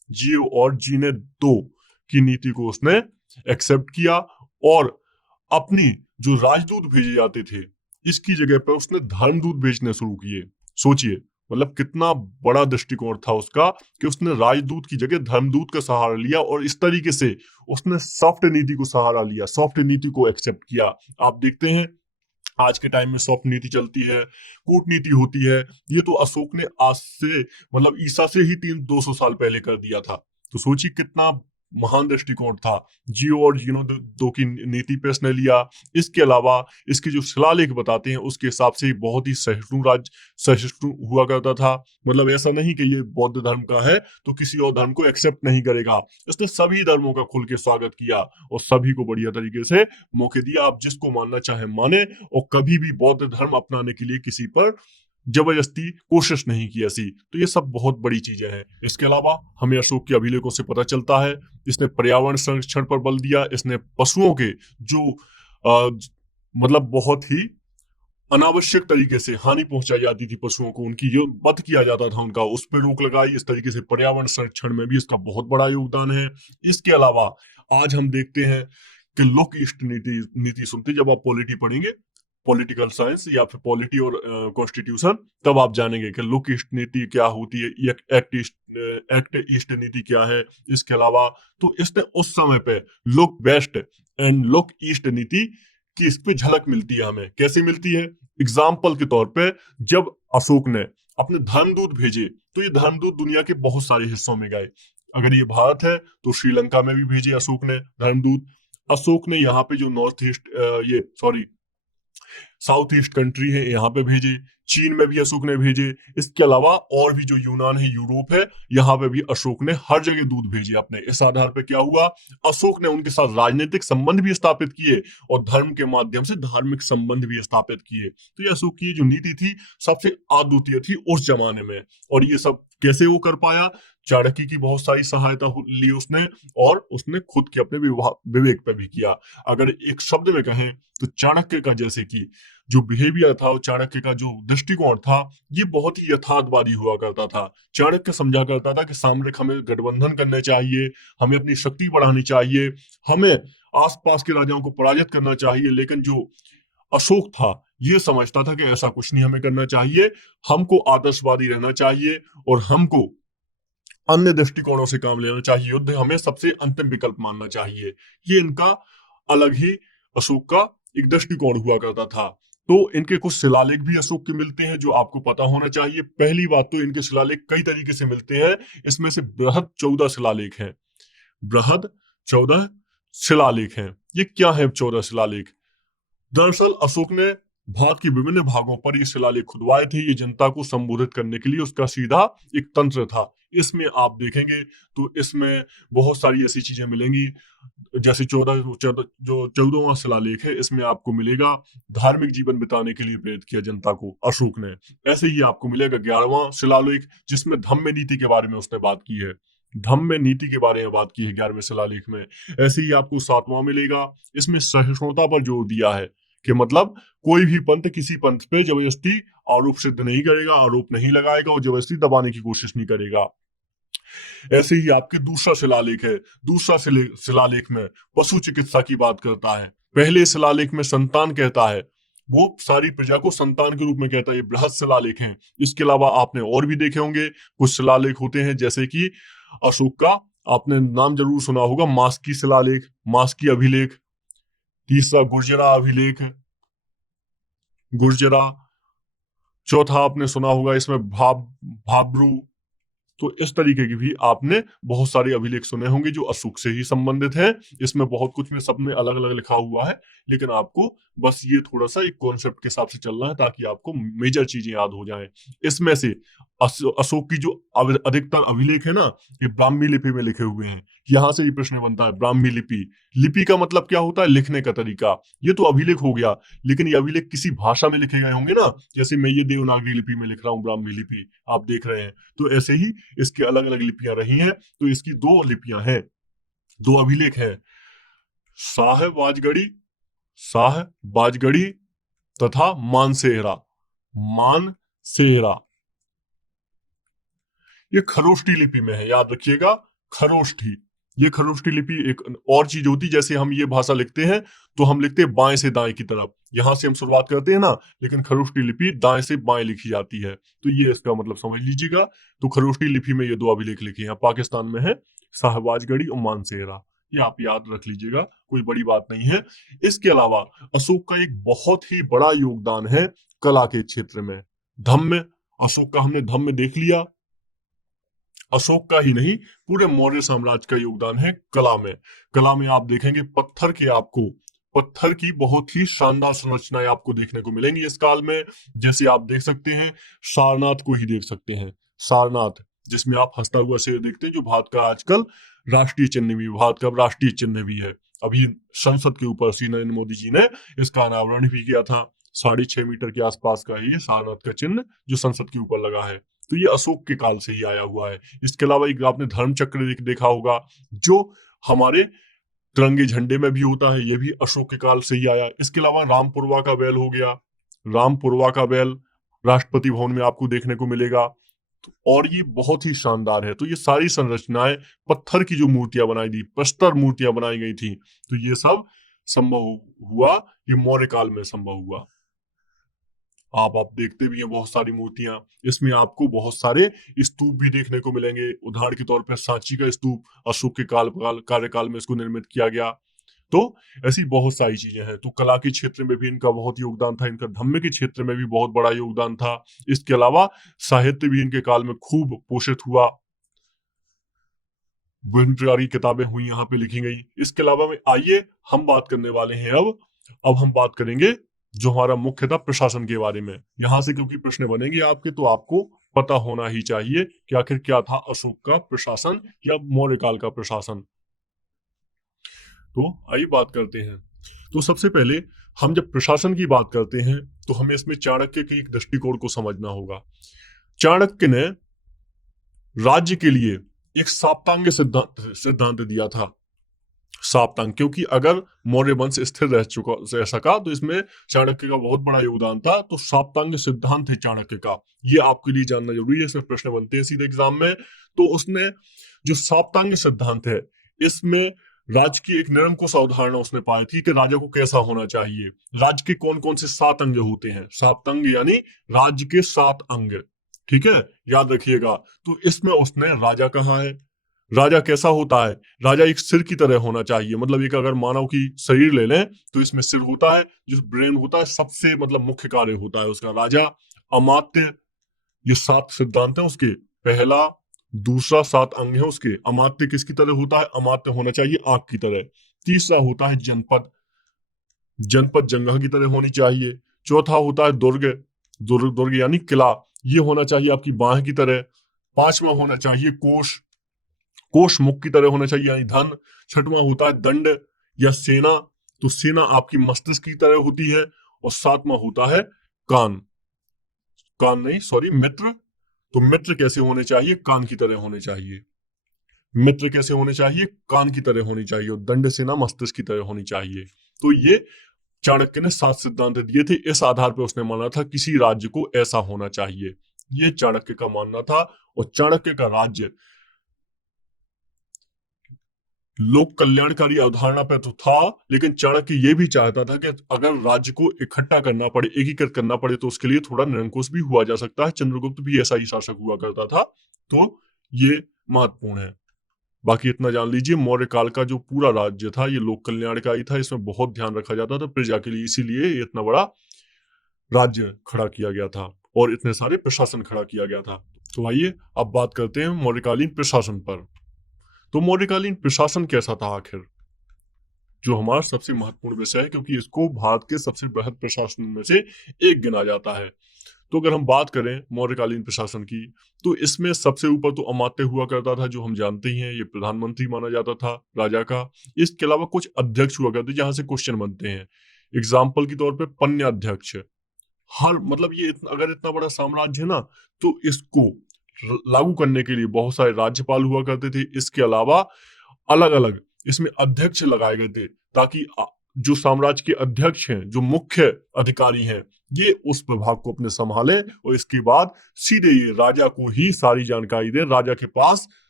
जी और जीने दो की नीति को उसने एक्सेप्ट किया और अपनी जो राजदूत भेजे जाते थे इसकी जगह पर उसने धर्मदूत भेजने शुरू किए। सोचिए मतलब कितना बड़ा दृष्टिकोण था उसका कि उसने राजदूत की जगह धर्मदूत का सहारा लिया और इस तरीके से उसने सॉफ्ट नीति को सहारा लिया, सॉफ्ट नीति को एक्सेप्ट किया। आप देखते हैं आज के टाइम में सॉफ्ट नीति चलती है, कूटनीति होती है। ये तो अशोक ने आज से मतलब ईसा से ही 200 साल पहले कर दिया था। तो सोचिए कितना महान दृष्टिकोण था। जियो और जीनो दो की नीति पे इसने लिया। इसके अलावा इसके जो शिलालेख बताते हैं उसके हिसाब से बहुत ही सहिष्णु हुआ करता था। मतलब ऐसा नहीं कि ये बौद्ध धर्म का है तो किसी और धर्म को एक्सेप्ट नहीं करेगा। इसने सभी धर्मों का खुल के स्वागत किया और सभी को बढ़िया तरीके से मौके दिया। आप जिसको मानना चाहे माने और कभी भी बौद्ध धर्म अपनाने के लिए किसी पर जबरदस्ती कोशिश नहीं की ऐसी। तो ये सब बहुत बड़ी चीजें हैं। इसके अलावा हमें अशोक के अभिलेखों से पता चलता है इसने पर्यावरण संरक्षण पर बल दिया। इसने पशुओं के जो मतलब बहुत ही अनावश्यक तरीके से हानि पहुंचाई जाती थी पशुओं को, उनकी जो वध किया जाता था उनका, उस पर रोक लगाई। इस तरीके से पर्यावरण संरक्षण में भी इसका बहुत बड़ा योगदान है। इसके अलावा आज हम देखते हैं कि लुक ईस्ट नीति नीति सुनते जब आप पॉलिटी पढ़ेंगे, पॉलिटिकल साइंस या फिर पॉलिटी और कॉन्स्टिट्यूशन, तब आप जानेंगे कि लुक ईस्ट नीति क्या होती है, एक्ट ईस्ट नीति क्या है। इसके अलावा तो इसने उस समय पे look waste and look east नीति की इस पे झलक मिलती है। हमें कैसे मिलती है? एग्जाम्पल के तौर पे जब अशोक ने अपने धर्मदूत भेजे तो ये धर्मदूत दुनिया के बहुत सारे हिस्सों में गए। अगर ये भारत है तो श्रीलंका में भी भेजे अशोक ने धर्मदूत। अशोक ने यहाँ पे जो नॉर्थ ईस्ट ये सॉरी साउथ ईस्ट कंट्री है यहाँ पे भेजे। चीन में भी अशोक ने भेजे। इसके अलावा और भी जो यूनान है, यूरोप है, यहाँ पे भी अशोक ने हर जगह दूत भेजे अपने। इस आधार पे क्या हुआ, अशोक ने उनके साथ राजनीतिक संबंध भी स्थापित किए और धर्म के माध्यम से धार्मिक संबंध भी स्थापित किए। तो ये अशोक की जो नीति थी सबसे अद्वितीय थी उस जमाने में। और ये सब कैसे वो कर पाया? चाणक्य की बहुत सारी सहायता ली उसने और उसने खुद के अपने विवेक पे भी किया। अगर एक शब्द में कहें तो चाणक्य का जैसे कि जो बिहेवियर था और चाणक्य का जो दृष्टिकोण था ये बहुत ही यथार्थवादी हुआ करता था। चाणक्य समझा करता था कि सामरिक हमें गठबंधन करने चाहिए, हमें अपनी शक्ति बढ़ानी चाहिए, हमें आसपास के राजाओं को पराजित करना चाहिए। लेकिन जो अशोक था ये समझता था कि ऐसा कुछ नहीं हमें करना चाहिए, हमको आदर्शवादी रहना चाहिए और हमको अन्य दृष्टिकोणों से काम लेना चाहिए। युद्ध हमें सबसे अंतिम विकल्प मानना चाहिए। ये इनका अलग ही अशोक का एक दृष्टिकोण हुआ करता था। तो इनके कुछ शिलालेख भी अशोक के मिलते हैं जो आपको पता होना चाहिए। पहली बात तो इनके शिलालेख कई तरीके से मिलते हैं। इसमें से बृहद 14 शिलालेख हैं। बृहद 14 शिलालेख हैं। ये क्या है 14 शिलालेख? दरअसल अशोक ने भारत के विभिन्न भागों पर ये शिलालेख खुदवाए थे। ये जनता को संबोधित करने के लिए उसका सीधा एक तंत्र था। इसमें आप देखेंगे तो इसमें बहुत सारी ऐसी चीजें मिलेंगी। जैसे 14वां शिलालेख है, इसमें आपको मिलेगा धार्मिक जीवन बिताने के लिए प्रेरित किया जनता को अशोक ने। ऐसे ही आपको मिलेगा 11वां शिलालेख जिसमें धम्म नीति के बारे में उसने बात की है। धम्म नीति के बारे में बात की है 11वें शिलालेख में। ऐसे ही आपको 7वां मिलेगा, इसमें सहिष्णुता पर जोर दिया है कि मतलब कोई भी पंथ किसी पंथ पे जबरदस्ती आरोप सिद्ध नहीं करेगा, आरोप नहीं लगाएगा और जबरदस्ती दबाने की कोशिश नहीं करेगा। ऐसे ही आपके दूसरा शिलालेख है। दूसरा शिलालेख में पशु चिकित्सा की बात करता है। पहले शिलालेख में संतान कहता है, वो सारी प्रजा को संतान के रूप में कहता है। ये बृहद शिलालेख हैं। इसके अलावा आपने और भी देखे होंगे कुछ शिलालेख होते हैं जैसे कि अशोक का आपने नाम जरूर सुना होगा मास्की शिलालेख, मास्की अभिलेख। तीसरा गुर्जरा अभिलेख, गुर्जरा। चौथा आपने सुना होगा इसमें भाब्रू। तो इस तरीके की भी आपने बहुत सारे अभिलेख सुने होंगे जो अशोक से ही संबंधित हैं। इसमें बहुत कुछ में सब में अलग अलग लिखा हुआ है, लेकिन आपको बस ये थोड़ा सा एक कॉन्सेप्ट के हिसाब से चलना है ताकि आपको मेजर चीजें याद हो जाएं। इसमें से अशोक की जो अधिकतर अभिलेख है ना ये ब्राह्मी लिपि में लिखे हुए हैं। यहां से ही प्रश्न बनता है ब्राह्मी लिपि। लिपि का मतलब क्या होता है? लिखने का तरीका। ये तो अभिलेख हो गया, लेकिन ये अभिलेख किसी भाषा में लिखे गए होंगे ना। जैसे मैं ये देवनागरी लिपि में लिख रहा हूँ, ब्राह्मी लिपि आप देख रहे हैं। तो ऐसे ही इसकी अलग अलग लिपियां रही हैं। तो इसकी दो लिपियां हैं, दो अभिलेख हैं, शाह बाजगढ़ी तथा मानसेहरा। मानसेहरा ये खरोष्टी लिपि में है, याद रखिएगा। खरोष्ठी। ये खरोष्ठी लिपि एक और चीज होती, जैसे हम ये भाषा लिखते हैं तो हम लिखते हैं बाएं से दाएं की तरफ, यहां से हम शुरुआत करते हैं ना, लेकिन खरोष्ठी लिपि दाएं से बाएं लिखी जाती है। तो ये इसका मतलब समझ लीजिएगा। तो खरोष्ठी लिपि में ये दो अभिलेख लिखे हैं, पाकिस्तान में है शाहबाजगढ़ी और मानसेरा, ये आप याद रख लीजिएगा, कोई बड़ी बात नहीं है। इसके अलावा अशोक का एक बहुत ही बड़ा योगदान है कला के क्षेत्र में। धम्म, अशोक का हमने धम्म देख लिया। अशोक का ही नहीं, पूरे मौर्य साम्राज्य का योगदान है कला में। कला में आप देखेंगे पत्थर की बहुत ही शानदार संरचनाएं आपको देखने को मिलेंगी इस काल में। जैसे आप देख सकते हैं, सारनाथ को ही देख सकते हैं, सारनाथ जिसमें आप हंसता हुआ शेर देखते हैं, जो भारत का आजकल राष्ट्रीय चिन्ह भी, भारत का राष्ट्रीय चिन्ह भी है। अभी संसद के ऊपर श्री नरेंद्र मोदी जी ने इसका अनावरण भी किया था। 6.5 मीटर के आसपास का है ये सारनाथ का चिन्ह जो संसद के ऊपर लगा है। तो ये अशोक के काल से ही आया हुआ है। इसके अलावा एक आपने धर्म चक्र देखा होगा जो हमारे तिरंगे झंडे में भी होता है, ये भी अशोक के काल से ही आया। इसके अलावा रामपुरवा का बैल हो गया, रामपुरवा का बैल राष्ट्रपति भवन में आपको देखने को मिलेगा, और ये बहुत ही शानदार है। तो ये सारी संरचनाएं, पत्थर की जो मूर्तियां बनाई थी, प्रस्तर मूर्तियां बनाई गई थी, तो ये सब संभव हुआ, ये मौर्य काल में संभव हुआ। आप देखते भी हैं बहुत सारी मूर्तियां, इसमें आपको बहुत सारे स्तूप भी देखने को मिलेंगे। उदाहरण के तौर पर सांची का स्तूप अशोक के कार्यकाल में इसको निर्मित किया गया। तो ऐसी बहुत सारी चीजें हैं। तो कला के क्षेत्र में भी इनका बहुत योगदान था, इनका धम्म के क्षेत्र में भी बहुत बड़ा योगदान था। इसके अलावा साहित्य भी इनके काल में खूब पोषित हुआ, विभिन्न प्रकार की किताबें हुई, यहाँ पे लिखी गई। इसके अलावा में आइए हम बात करने वाले हैं अब हम बात करेंगे जो हमारा मुख्य था प्रशासन के बारे में। यहाँ से क्योंकि प्रश्न बनेंगे आपके, तो आपको पता होना ही चाहिए कि आखिर क्या था अशोक का प्रशासन या मौर्य काल का प्रशासन। तो आइए बात करते हैं। तो सबसे पहले हम जब प्रशासन की बात करते हैं तो हमें इसमें चाणक्य के एक दृष्टिकोण को समझना होगा। चाणक्य ने राज्य के लिए एक साप्तांग सिद्धांत दिया था। साप्तांग, क्योंकि अगर मौर्य वंश स्थिर रह सका तो इसमें चाणक्य का बहुत बड़ा योगदान था। तो साप्तांग सिद्धांत है चाणक्य का, ये आपके लिए जानना जरूरी है, सिर्फ प्रश्न बनते हैं सीधे एग्जाम में। तो उसने जो साप्तांग सिद्धांत है, इसमें राज्य की एक निरंकुश अवधारणा उसने पाई थी कि राजा को कैसा होना चाहिए, राज्य के कौन कौन से 7 अंग होते हैं। साप्तांग यानी राज्य के 7 अंग, ठीक है, याद रखिएगा। तो इसमें उसने राजा कहा है, राजा कैसा होता है, राजा एक सिर की तरह होना चाहिए। मतलब एक अगर मानव की शरीर ले लें तो इसमें सिर होता है, जो ब्रेन होता है, सबसे मतलब मुख्य कार्य होता है उसका। राजा, अमात्य, ये 7 सिद्धांत हैं उसके। पहला, दूसरा 7 अंग है उसके। अमात्य किसकी तरह होता है, अमात्य होना चाहिए आग की तरह। तीसरा होता है जनपद, जनपद जंगह की तरह होनी चाहिए। चौथा होता है दुर्ग, दुर्ग यानी किला, ये होना चाहिए आपकी बाह की तरह। पांचवा होना चाहिए कोष, कोष मुख की तरह होना चाहिए यानी धन। छठवां होता है दंड या सेना, तो सेना आपकी मस्तिष्क की तरह होती है। और सातवां होता है कान, कान नहीं सॉरी मित्र, तो मित्र कैसे होने चाहिए, कान की तरह होने चाहिए। मित्र कैसे होने चाहिए, कान की तरह होनी चाहिए। और दंड सेना मस्तिष्क की तरह होनी चाहिए। तो ये चाणक्य ने 7 सिद्धांत दिए थे। इस आधार पर उसने माना था किसी राज्य को ऐसा होना चाहिए, ये चाणक्य का मानना था। और चाणक्य का राज्य लोक कल्याणकारी अवधारणा पे तो था, लेकिन चाणक्य ये भी चाहता था कि अगर राज्य को इकट्ठा करना पड़े, एकीकृत करना पड़े, तो उसके लिए थोड़ा निरंकुश भी हुआ जा सकता है। चंद्रगुप्त भी ऐसा ही शासक हुआ करता था। तो ये महत्वपूर्ण है। बाकी इतना जान लीजिए, मौर्य काल का जो पूरा राज्य था ये लोक कल्याणकारी था, इसमें बहुत ध्यान रखा जाता था प्रजा के लिए, इसीलिए इतना बड़ा राज्य खड़ा किया गया था और इतने सारे प्रशासन खड़ा किया गया था। तो आइए अब बात करते हैं मौर्यकालीन प्रशासन पर। तो मौर्यकालीन प्रशासन कैसा था आखिर, जो हमारा सबसे महत्वपूर्ण विषय है, क्योंकि इसको भारत के सबसे बृहद प्रशासन में से एक गिना जाता है। तो अगर हम बात करें मौर्यकालीन प्रशासन की, तो इसमें सबसे ऊपर तो अमात्य हुआ करता था, जो हम जानते ही हैं, ये प्रधानमंत्री माना जाता था राजा का। इसके अलावा कुछ अध्यक्ष हुआ करते जहां से क्वेश्चन बनते हैं। एग्जाम्पल के तौर पर पन्याध्यक्ष, हर मतलब ये अगर इतना बड़ा साम्राज्य है ना, तो इसको लागू करने के लिए बहुत सारे राज्यपाल हुआ करते थे। इसके अलावा अलग अलग इसमें अध्यक्ष लगाए गए थे, ताकि जो साम्राज्य के अध्यक्ष हैं, जो मुख्य अधिकारी हैं, ये उस प्रभाग को अपने संभाले और इसके बाद सीधे ये राजा को ही सारी जानकारी दें। राजा के पास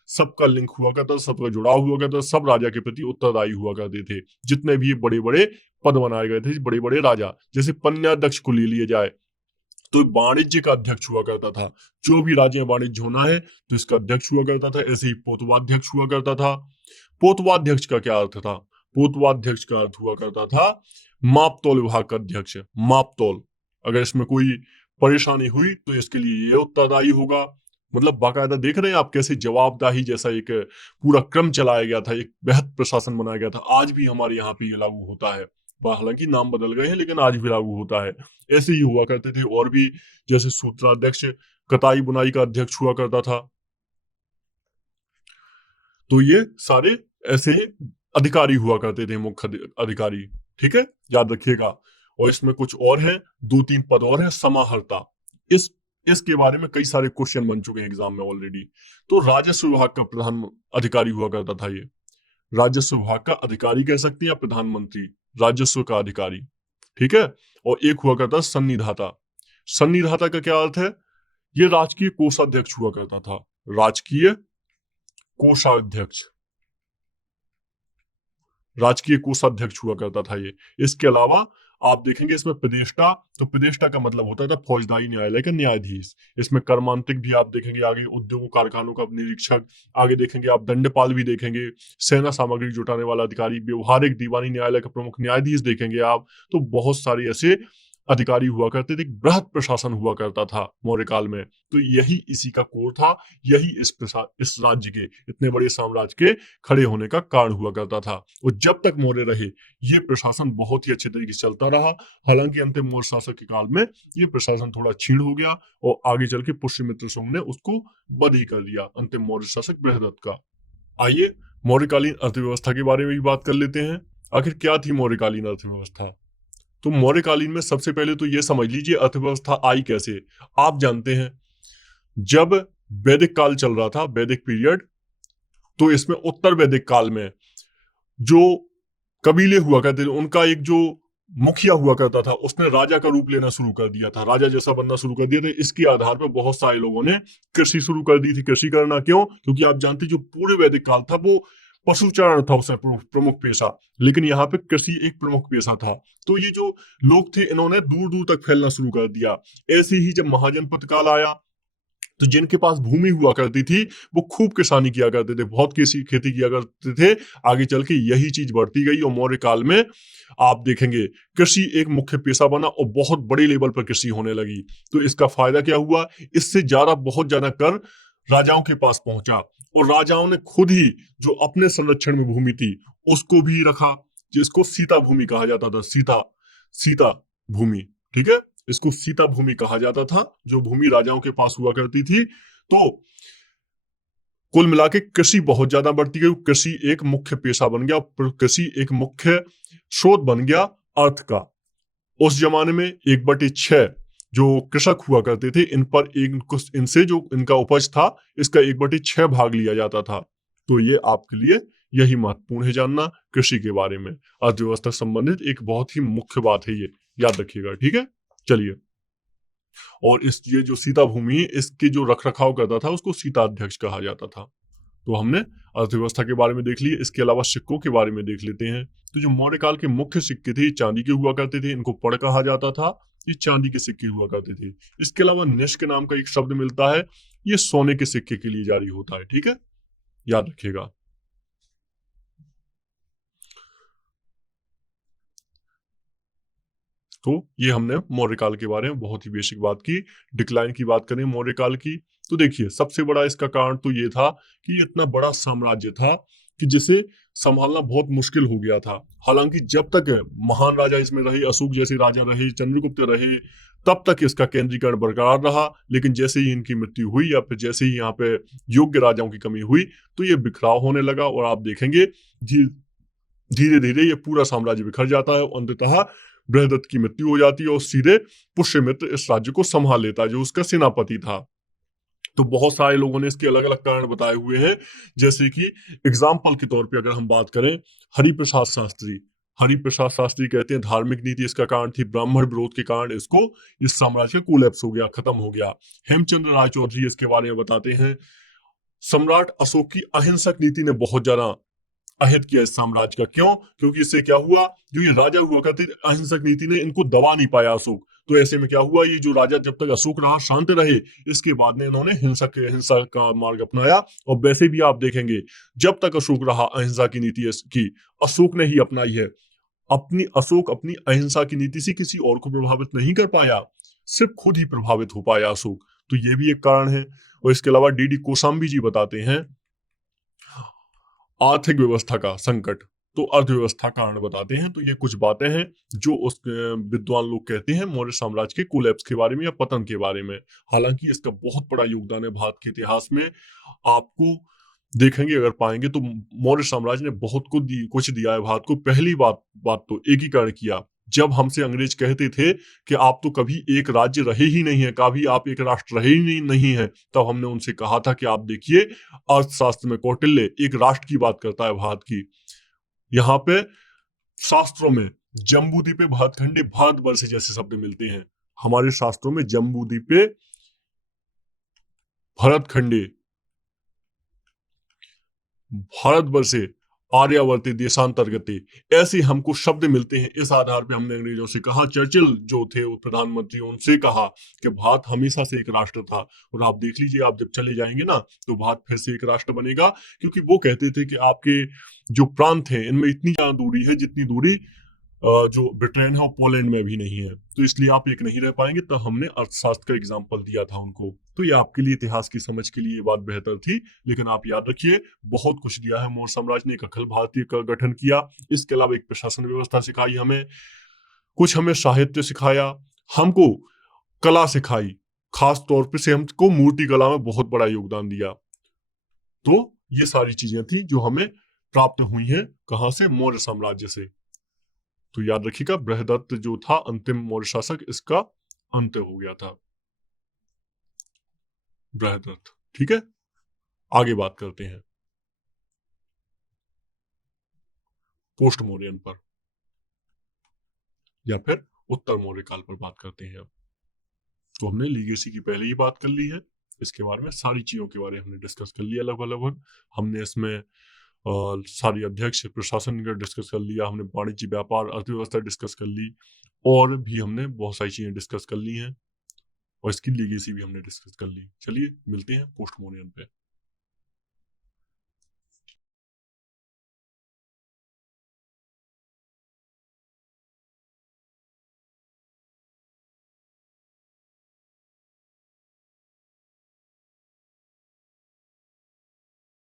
सबका लिंक हुआ करता था, सबका जुड़ाव हुआ करता था, सब राजा के प्रति उत्तरदायी हुआ करते थे। जितने भी बड़े बड़े पद बनाए गए थे, बड़े बड़े राजा, जैसे पन्याध्यक्ष को ले लिया जाए तो वाणिज्य का अध्यक्ष हुआ करता था। जो भी राज्य में वाणिज्य होना है तो इसका अध्यक्ष हुआ करता था। ऐसे ही पोतवाध्यक्ष हुआ करता था। पोतवाध्यक्ष का क्या अर्थ था? पोतवाध्यक्ष का अर्थ हुआ करता था मापतोल विभाग का अध्यक्ष। मापतोल, अगर इसमें कोई परेशानी हुई तो इसके लिए ये उत्तरदायी होगा। मतलब बाकायदा देख रहे हैं आप कैसे जवाबदाही जैसा एक पूरा क्रम चलाया गया था, एक बेहद प्रशासन बनाया गया था। आज भी हमारे यहाँ पे ये लागू होता है, हालांकि नाम बदल गए हैं लेकिन आज भी लागू होता है। ऐसे ही हुआ करते थे और भी, जैसे सूत्राध्यक्ष कताई बुनाई का अध्यक्ष हुआ करता था। तो ये सारे ऐसे अधिकारी हुआ करते थे, मुख्य अधिकारी। ठीक है, याद रखिएगा। और इसमें कुछ और है, 2-3 पद और है। समाहर्ता, इसके बारे में कई सारे क्वेश्चन बन चुके हैं एग्जाम में ऑलरेडी। तो राजस्व विभाग का प्रधान अधिकारी हुआ करता था ये। राजस्व विभाग का अधिकारी कह सकते हैं या प्रधानमंत्री, राजस्व का अधिकारी। ठीक है। और एक हुआ करता सन्निधाता। सन्निधाता का क्या अर्थ है? ये राजकीय कोषाध्यक्ष हुआ करता था। राजकीय कोषाध्यक्ष, राजकीय कोषाध्यक्ष हुआ करता था ये। इसके अलावा आप देखेंगे इसमें प्रदेष्टा, तो प्रदेष्टा का मतलब होता था फौजदारी न्यायालय का न्यायाधीश। इसमें कर्मांतिक भी आप देखेंगे आगे, उद्योगों कारखानों का निरीक्षक, आगे देखेंगे आप दंडपाल भी देखेंगे, सेना सामग्री जुटाने वाला अधिकारी, व्यवहारिक दीवानी न्यायालय का प्रमुख न्यायाधीश देखेंगे आप। तो बहुत सारे ऐसे अधिकारी हुआ करते थे। बृहद प्रशासन हुआ करता था मौर्य काल में। तो यही इसी का कोर था, यही इस राज्य के, इतने बड़े साम्राज्य के खड़े होने का कारण हुआ करता था। और जब तक मौर्य रहे ये प्रशासन बहुत ही अच्छे तरीके से चलता रहा। हालांकि अंतिम मौर्य शासक के काल में ये प्रशासन थोड़ा क्षीण हो गया और आगे चल के पुष्यमित्र सोम ने उसको बंद ही कर दिया, अंतिम मौर्य शासक बृहदत्त का। आइए मौर्यकालीन अर्थव्यवस्था के बारे में भी बात कर लेते हैं। आखिर क्या थी मौर्यकालीन अर्थव्यवस्था? तो मौर्यकालीन में सबसे पहले तो ये समझ लीजिए अर्थव्यवस्था आई कैसे। आप जानते हैं जब वैदिक काल चल रहा था, वैदिक पीरियड, तो इसमें उत्तर वैदिक काल में जो कबीले हुआ करते थे उनका एक जो मुखिया हुआ करता था उसने राजा का रूप लेना शुरू कर दिया था, राजा जैसा बनना शुरू कर दिया था। इसके आधार पर बहुत सारे लोगों ने कृषि शुरू कर दी थी। कृषि करना क्यों? क्योंकि आप जानते जो पूरे वैदिक काल था वो पशुचारण था उसका प्रमुख पेशा, लेकिन यहाँ पे कृषि एक प्रमुख पेशा था। तो ये जो लोग थे इन्होंने दूर दूर तक फैलना शुरू कर दिया। ऐसे ही जब महाजनपद काल आया तो जिनके पास भूमि हुआ करती थी वो खूब किसानी किया करते थे, बहुत खेती किया करते थे। आगे चल के यही चीज बढ़ती गई और मौर्य काल में आप देखेंगे कृषि एक मुख्य पेशा बना और बहुत बड़े लेवल पर कृषि होने लगी। तो इसका फायदा क्या हुआ? इससे बहुत ज्यादा कर राजाओं के पास पहुंचा और राजाओं ने खुद ही जो अपने संरक्षण में भूमि थी उसको भी रखा, जिसको सीता भूमि कहा जाता था। सीता भूमि, ठीक है, इसको सीता भूमि कहा जाता था, जो भूमि राजाओं के पास हुआ करती थी। तो कुल मिला के कृषि बहुत ज्यादा बढ़ती गई, कृषि एक मुख्य पेशा बन गया, कृषि एक मुख्य स्रोत बन गया अर्थ का। उस जमाने में 1/6 जो कृषक हुआ करते थे इन पर इनसे जो इनका उपज था इसका 1/6 भाग लिया जाता था। तो ये आपके लिए यही महत्वपूर्ण है जानना कृषि के बारे में। अर्थव्यवस्था संबंधित एक बहुत ही मुख्य बात है, ये याद रखिएगा। ठीक है, चलिए। और ये जो सीता भूमि इसके जो रख रखाव करता था उसको सीता अध्यक्ष कहा जाता था। तो हमने अर्थव्यवस्था के बारे में देख लिए। इसके अलावा सिक्कों के बारे में देख लेते हैं। तो जो मौर्य काल के मुख्य सिक्के थे चांदी के हुआ करते थे, इनको पड़ कहा जाता था। ये चांदी के सिक्के हुआ करते थे। इसके अलावा निष्क नाम का एक शब्द मिलता है, ये सोने के सिक्के के लिए जारी होता है। ठीक है, याद रखिएगा। तो ये हमने मौर्य काल के बारे में बहुत ही बेसिक बात की। डिक्लाइन की बात करें मौर्य काल की, तो देखिए सबसे बड़ा इसका कारण तो ये था कि ये इतना बड़ा साम्राज्य था कि जिसे संभालना बहुत मुश्किल हो गया था। हालांकि जब तक महान राजा इसमें रहे, अशोक जैसे राजा रहे, चंद्रगुप्त रहे, तब तक इसका केंद्रीकरण बरकरार रहा। लेकिन जैसे ही इनकी मृत्यु हुई या फिर जैसे ही यहाँ पे योग्य राजाओं की कमी हुई तो ये बिखराव होने लगा और आप देखेंगे धीरे धीरे ये पूरा साम्राज्य बिखर जाता है। अंततः बृहदत्त की मृत्यु हो जाती है और सीधे पुष्यमित्र इस राज्य को संभाल लेता है, जो उसका सेनापति था। तो बहुत सारे लोगों ने इसके अलग अलग कारण बताए हुए हैं, जैसे कि एग्जाम्पल के तौर पे अगर हम बात करें, हरिप्रसाद शास्त्री कहते हैं धार्मिक नीति इसका कारण थी, ब्राह्मण विरोध के कारण इसको इस साम्राज्य का कोलैप्स हो गया, खत्म हो गया। हेमचंद्र राय चौधरी इसके बारे में बताते हैं सम्राट अशोक की अहिंसक नीति ने बहुत ज्यादा अहित किया इस साम्राज्य का। क्यों? क्योंकि इससे क्या हुआ, जो ये राजा हुआ करते अहिंसक नीति ने इनको दबा नहीं पाया अशोक। तो ऐसे में क्या हुआ, ये जो राजा जब तक अशोक रहा शांत रहे, इसके बाद में इन्होंने हिंसा का मार्ग अपनाया। और वैसे भी आप देखेंगे, जब तक अशोक रहा अहिंसा की नीति की अशोक ने ही अपनाई है। अशोक अपनी अहिंसा की नीति से किसी और को प्रभावित नहीं कर पाया, सिर्फ खुद ही प्रभावित हो पाया अशोक। तो ये भी एक कारण है। और इसके अलावा डीडी कोशाम्बी जी बताते हैं आर्थिक व्यवस्था का संकट, तो अर्थव्यवस्था कारण बताते हैं। तो ये कुछ बातें हैं जो उस विद्वान लोग कहते हैं मौर्य साम्राज्य के कोलैप्स के बारे में या पतन के बारे में। हालांकि इसका बहुत बड़ा योगदान है भारत के इतिहास में। आपको देखेंगे अगर पाएंगे तो मौर्य साम्राज्य ने बहुत कुछ दिया है भारत को। पहली बात तो एकीकरण किया। जब हमसे अंग्रेज कहते थे कि आप तो कभी एक राज्य रहे ही नहीं है, कभी आप एक राष्ट्र रहे ही नहीं है, तब हमने उनसे कहा था कि आप देखिए अर्थशास्त्र में कौटिल्य एक राष्ट्र की बात करता है भारत की। यहाँ पे शास्त्रों में जम्बूद्वीपे भारतखंडे भारतवर्ष जैसे शब्द मिलते हैं। हमारे शास्त्रों में जम्बूद्वीपे भरतखंडे भारतवर्षे आर्यावर्ती देशांतर्गते ऐसे हमको शब्द मिलते हैं। इस आधार पे हमने अंग्रेजों से कहा, चर्चिल जो थे प्रधानमंत्री, उनसे कहा कि भारत हमेशा से एक राष्ट्र था। और आप देख लीजिए, आप जब चले जाएंगे ना तो भारत फिर से एक राष्ट्र बनेगा। क्योंकि वो कहते थे कि आपके जो प्रांत हैं इनमें इतनी ज्यादा दूरी है जितनी दूरी जो ब्रिटेन है और पोलैंड में भी नहीं है, तो इसलिए आप एक नहीं रह पाएंगे। तो हमने अर्थशास्त्र का एग्जाम्पल दिया था उनको। तो ये आपके लिए इतिहास की समझ के लिए ये बात बेहतर थी। लेकिन आप याद रखिए, बहुत कुछ दिया है मौर्य साम्राज्य ने। एक अखिल भारतीय का गठन किया, इसके अलावा एक प्रशासन व्यवस्था सिखाई हमें, कुछ हमें साहित्य सिखाया, हमको कला सिखाई, खास तौर पर से हमको मूर्ति कला में बहुत बड़ा योगदान दिया। तो ये सारी चीजें थी जो हमें प्राप्त हुई है, कहां से? मौर्य साम्राज्य से। तो याद रखिएगा, बृहदत्त जो था अंतिम मौर्य शासक, इसका अंत हो गया था, बृहदत्त। ठीक है, आगे बात करते हैं पोस्ट मौर्यन पर या फिर उत्तर मौर्य काल पर बात करते हैं अब। तो हमने लीगेसी की पहले ही बात कर ली है, इसके बारे में सारी चीजों के बारे में हमने डिस्कस कर लिया लगभग। हमने इसमें सारी अध्यक्ष प्रशासन का डिस्कस कर लिया, हमने वाणिज्य व्यापार अर्थव्यवस्था डिस्कस कर ली, और भी हमने बहुत सारी चीजें डिस्कस कर ली हैं, और इसकी लीगेसी भी हमने डिस्कस कर ली। चलिए मिलते हैं पोस्ट मौर्यन पे।